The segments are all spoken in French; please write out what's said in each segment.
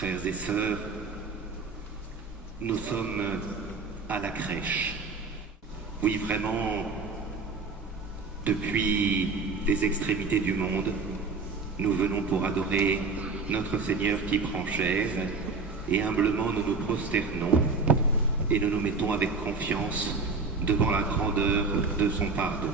Frères et sœurs, nous sommes à la crèche. Oui, vraiment, depuis les extrémités du monde, nous venons pour adorer notre Seigneur qui prend chair, et humblement nous nous prosternons et nous nous mettons avec confiance devant la grandeur de son pardon.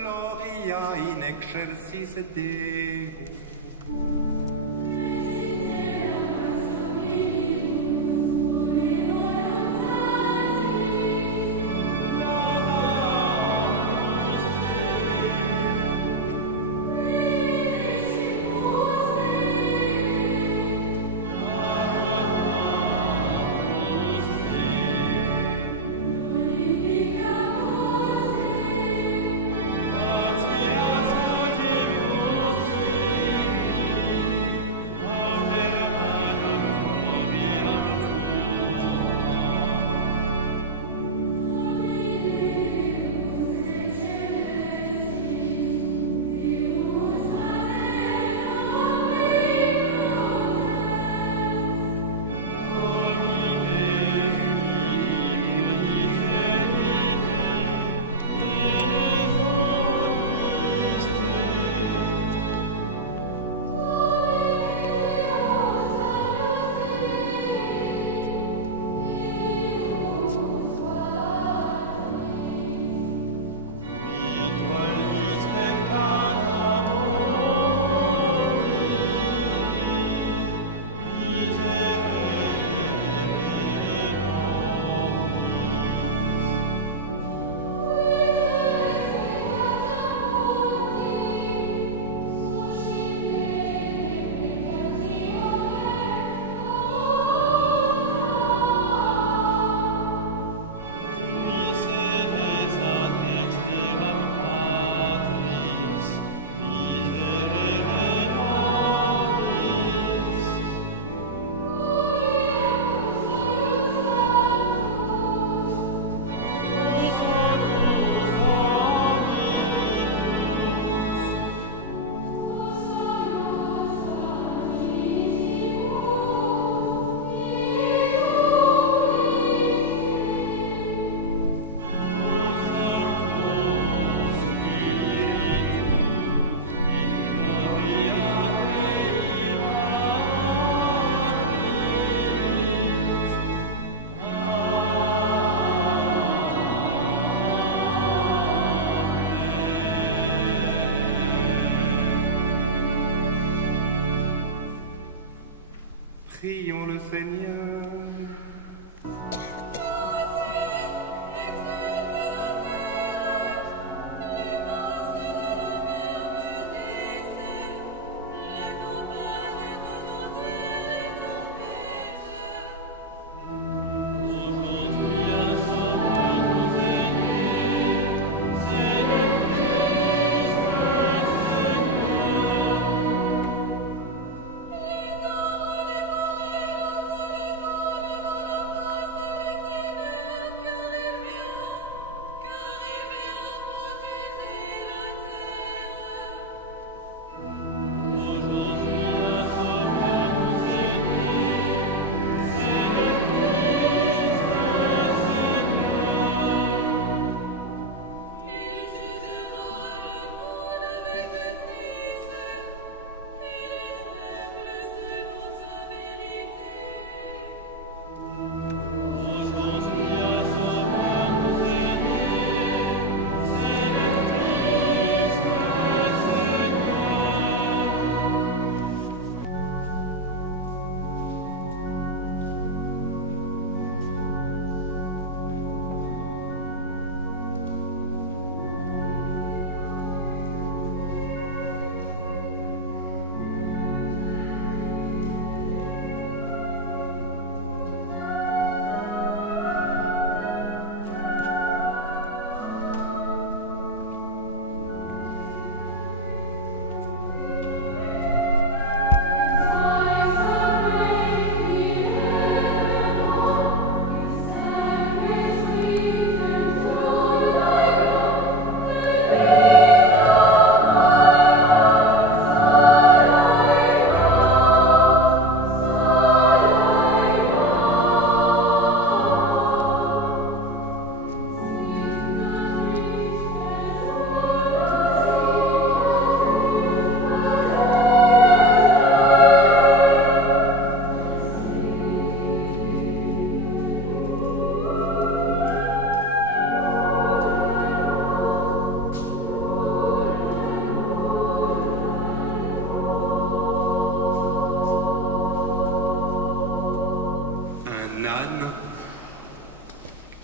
Gloria in excelsis Deo. Prions le Seigneur.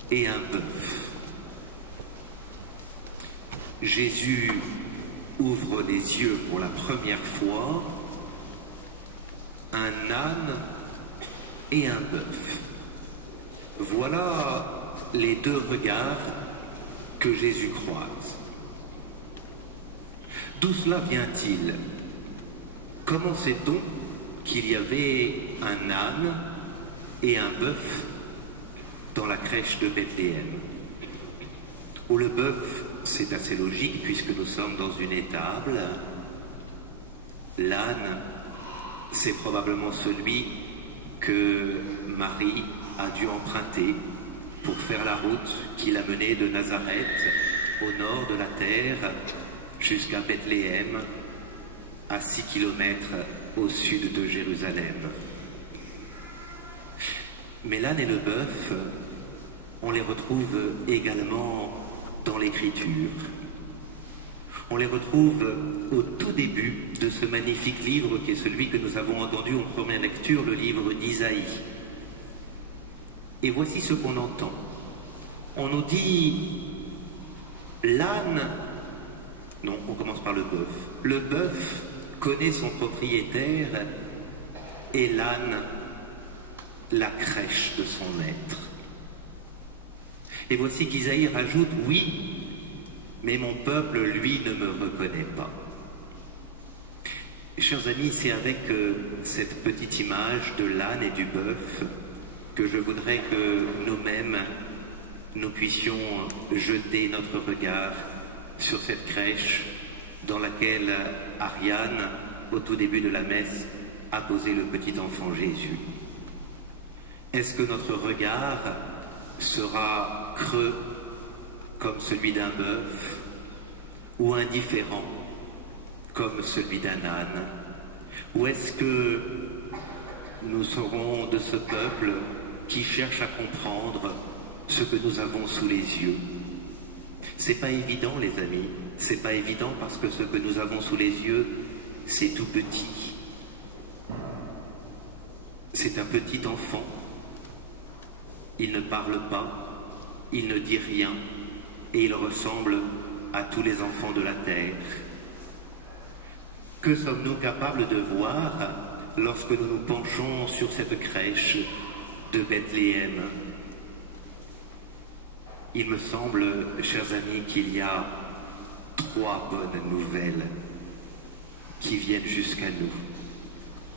Et un bœuf. Jésus ouvre les yeux pour la première fois, un âne et un bœuf. Voilà les deux regards que Jésus croise. D'où cela vient-il? Comment sait-on qu'il y avait un âne et un bœuf dans la crèche de Bethléem? Où le bœuf, c'est assez logique puisque nous sommes dans une étable. L'âne, c'est probablement celui que Marie a dû emprunter pour faire la route qui l'a menée de Nazareth, au nord de la terre, jusqu'à Bethléem, à 6 kilomètres au sud de Jérusalem. Mais l'âne et le bœuf, on les retrouve également dans l'Écriture. On les retrouve au tout début de ce magnifique livre qui est celui que nous avons entendu en première lecture, le livre d'Isaïe. Et voici ce qu'on entend. On nous dit l'âne, non, on commence par le bœuf. Le bœuf connaît son propriétaire et l'âne la crèche de son maître. Et voici qu'Isaïe rajoute, oui, mais mon peuple, lui, ne me reconnaît pas. Chers amis, c'est avec cette petite image de l'âne et du bœuf que je voudrais que nous-mêmes, nous puissions jeter notre regard sur cette crèche dans laquelle Ariane, au tout début de la messe, a posé le petit enfant Jésus. Est-ce que notre regard sera creux comme celui d'un bœuf ou indifférent comme celui d'un âne? Ou est-ce que nous serons de ce peuple qui cherche à comprendre ce que nous avons sous les yeux? C'est pas évident, les amis, c'est pas évident parce que ce que nous avons sous les yeux, c'est tout petit. C'est un petit enfant. Il ne parle pas, il ne dit rien, et il ressemble à tous les enfants de la terre. Que sommes-nous capables de voir lorsque nous nous penchons sur cette crèche de Bethléem? Il me semble, chers amis, qu'il y a 3 bonnes nouvelles qui viennent jusqu'à nous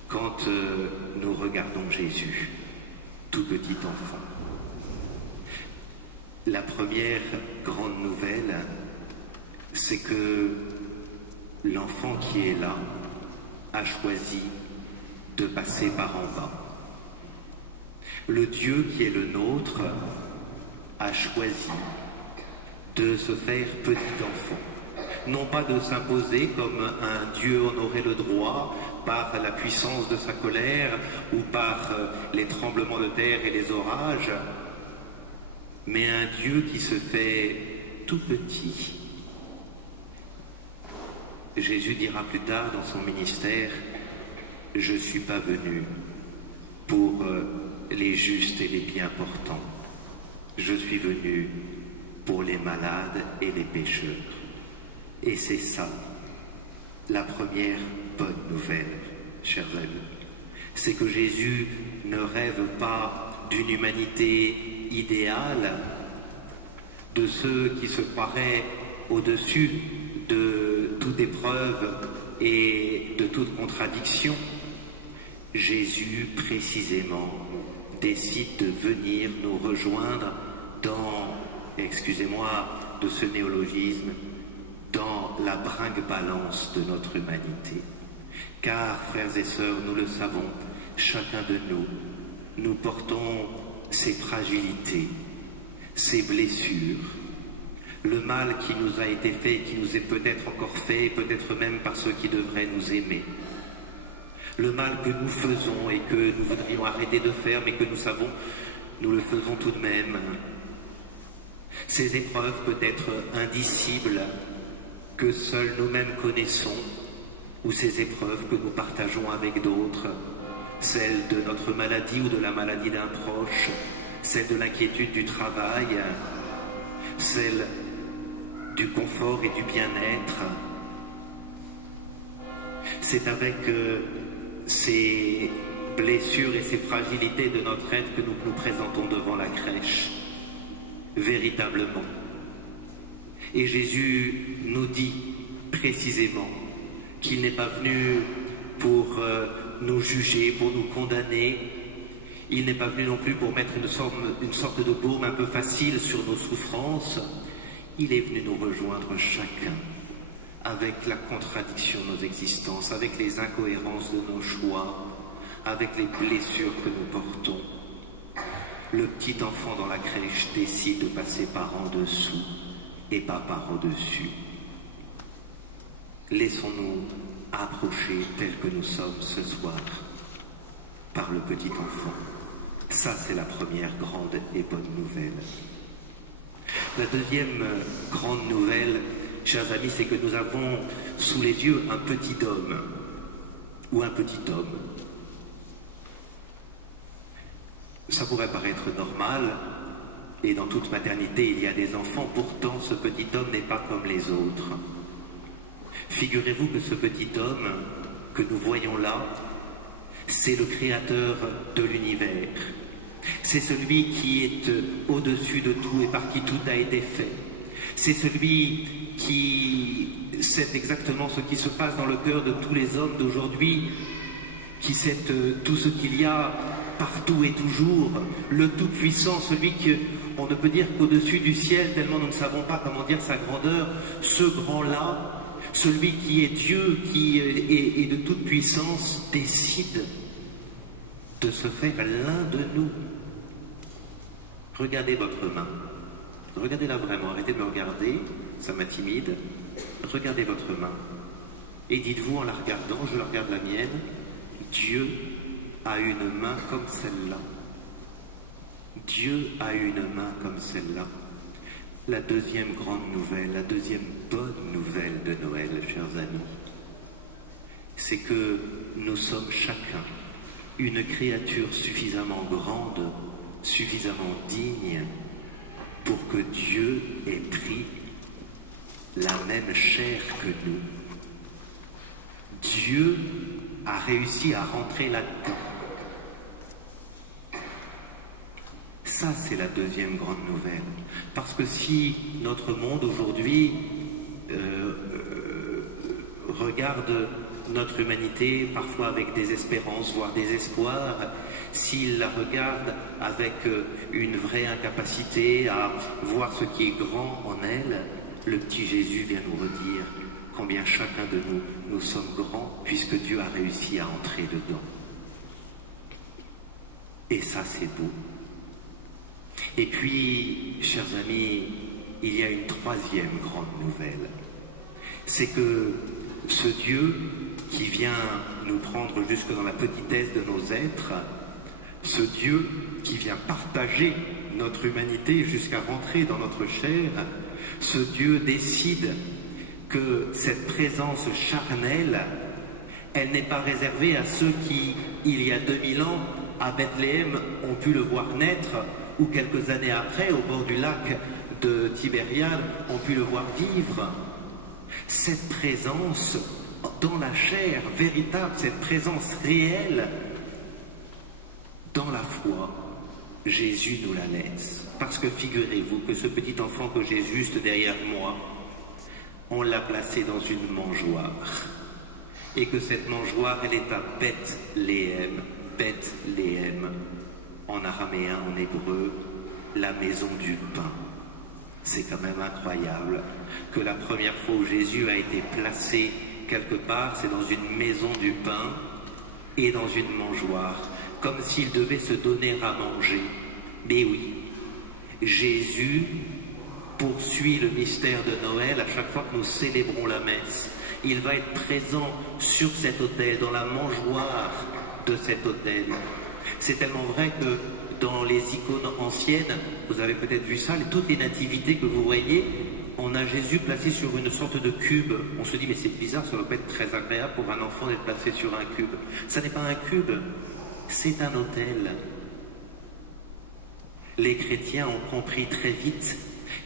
quand nous regardons Jésus, tout petit enfant. La première grande nouvelle, c'est que l'enfant qui est là a choisi de passer par en bas. Le Dieu qui est le nôtre a choisi de se faire petit enfant. Non pas de s'imposer comme un Dieu en aurait le droit par la puissance de sa colère ou par les tremblements de terre et les orages, mais un Dieu qui se fait tout petit. Jésus dira plus tard dans son ministère, « Je ne suis pas venu pour les justes et les bien portants. Je suis venu pour les malades et les pécheurs. » Et c'est ça, la première bonne nouvelle, chers amis. C'est que Jésus ne rêve pas d'une humanité idéale, de ceux qui se croiraient au-dessus de toute épreuve et de toute contradiction. Jésus, précisément, décide de venir nous rejoindre dans, excusez-moi de ce néologisme, dans la brinque-balance de notre humanité. Car, frères et sœurs, nous le savons, chacun de nous, nous portons ces fragilités, ces blessures, le mal qui nous a été fait, qui nous est peut-être encore fait, peut-être même par ceux qui devraient nous aimer. Le mal que nous faisons et que nous voudrions arrêter de faire, mais que nous savons, nous le faisons tout de même. Ces épreuves peut-être indicibles que seuls nous-mêmes connaissons, ou ces épreuves que nous partageons avec d'autres, celles de notre maladie ou de la maladie d'un proche, celles de l'inquiétude du travail, celles du confort et du bien-être. C'est avec ces blessures et ces fragilités de notre être que nous nous présentons devant la crèche, véritablement. Et Jésus nous dit précisément qu'il n'est pas venu pour nous juger, pour nous condamner. Il n'est pas venu non plus pour mettre une sorte de baume un peu facile sur nos souffrances. Il est venu nous rejoindre chacun avec la contradiction de nos existences, avec les incohérences de nos choix, avec les blessures que nous portons. Le petit enfant dans la crèche décide de passer par en dessous et pas par au-dessus. Laissons-nous approcher tels que nous sommes ce soir par le petit enfant. Ça, c'est la première grande et bonne nouvelle. La deuxième grande nouvelle, chers amis, c'est que nous avons sous les yeux un petit homme, ou un petit homme. Ça pourrait paraître normal, et dans toute maternité il y a des enfants, pourtant ce petit homme n'est pas comme les autres. Figurez-vous que ce petit homme que nous voyons là, c'est le créateur de l'univers. C'est celui qui est au-dessus de tout et par qui tout a été fait. C'est celui qui sait exactement ce qui se passe dans le cœur de tous les hommes d'aujourd'hui, qui sait tout ce qu'il y a partout et toujours, le Tout-Puissant, celui qu'on ne peut dire qu'au-dessus du ciel, tellement nous ne savons pas comment dire sa grandeur, ce grand-là, celui qui est Dieu, qui est de toute puissance, décide de se faire l'un de nous. Regardez votre main. Regardez-la vraiment. Arrêtez de me regarder, ça m'intimide. Regardez votre main. Et dites-vous en la regardant, je la regarde la mienne, Dieu a une main comme celle-là. Dieu a une main comme celle-là. La deuxième grande nouvelle, la deuxième bonne nouvelle de Noël, chers amis, c'est que nous sommes chacun une créature suffisamment grande, suffisamment digne pour que Dieu ait pris la même chair que nous. Dieu a réussi à rentrer là-dedans. Ça, c'est la deuxième grande nouvelle. Parce que si notre monde aujourd'hui regarde notre humanité parfois avec des espérances, voire des espoirs, s'il la regarde avec une vraie incapacité à voir ce qui est grand en elle, le petit Jésus vient nous redire combien chacun de nous, nous sommes grands puisque Dieu a réussi à entrer dedans. Et ça, c'est beau. Et puis, chers amis, il y a une troisième grande nouvelle. C'est que ce Dieu qui vient nous prendre jusque dans la petitesse de nos êtres, ce Dieu qui vient partager notre humanité jusqu'à rentrer dans notre chair, ce Dieu décide que cette présence charnelle, elle n'est pas réservée à ceux qui, il y a 2000 ans, à Bethléem, ont pu le voir naître, ou quelques années après, au bord du lac de Tibériade, ont pu le voir vivre. Cette présence dans la chair véritable, cette présence réelle, dans la foi, Jésus nous la laisse. Parce que figurez-vous que ce petit enfant que j'ai juste derrière moi, on l'a placé dans une mangeoire. Et que cette mangeoire, elle est à Bethléem. Bethléem, en araméen, en hébreu, la maison du pain. C'est quand même incroyable que la première fois où Jésus a été placé quelque part, c'est dans une maison du pain et dans une mangeoire, comme s'il devait se donner à manger. Mais oui, Jésus poursuit le mystère de Noël à chaque fois que nous célébrons la messe. Il va être présent sur cet autel, dans la mangeoire de cet autel. C'est tellement vrai que dans les icônes anciennes, vous avez peut-être vu ça, toutes les nativités que vous voyez, on a Jésus placé sur une sorte de cube. On se dit, mais c'est bizarre, ça ne doit pas être très agréable pour un enfant d'être placé sur un cube. Ça n'est pas un cube, c'est un autel. Les chrétiens ont compris très vite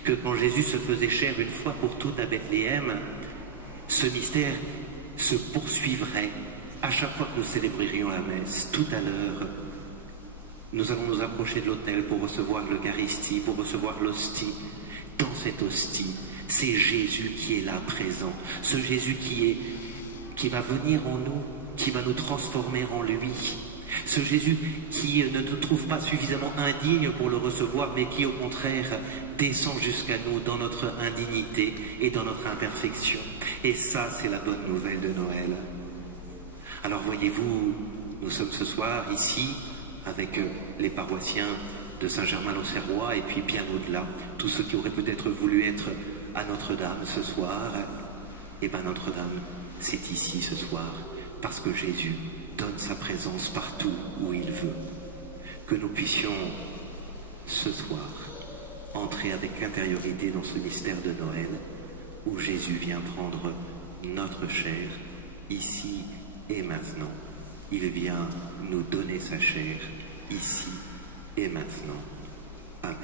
que quand Jésus se faisait chair une fois pour toutes à Bethléem, ce mystère se poursuivrait à chaque fois que nous célébrerions la messe. Tout à l'heure, nous allons nous approcher de l'autel pour recevoir l'Eucharistie, pour recevoir l'hostie. Dans cette hostie, c'est Jésus qui est là présent. Ce Jésus qui va venir en nous, qui va nous transformer en lui. Ce Jésus qui ne nous trouve pas suffisamment indignes pour le recevoir, mais qui au contraire descend jusqu'à nous dans notre indignité et dans notre imperfection. Et ça, c'est la bonne nouvelle de Noël. Alors voyez-vous, nous sommes ce soir ici avec les paroissiens de Saint-Germain-l'Auxerrois et puis bien au-delà, tous ceux qui auraient peut-être voulu être à Notre-Dame ce soir. Et bien Notre-Dame, c'est ici ce soir, parce que Jésus donne sa présence partout où il veut. Que nous puissions ce soir entrer avec intériorité dans ce mystère de Noël, où Jésus vient prendre notre chair, ici et maintenant. Il vient nous donner sa chair, ici et maintenant. Amen.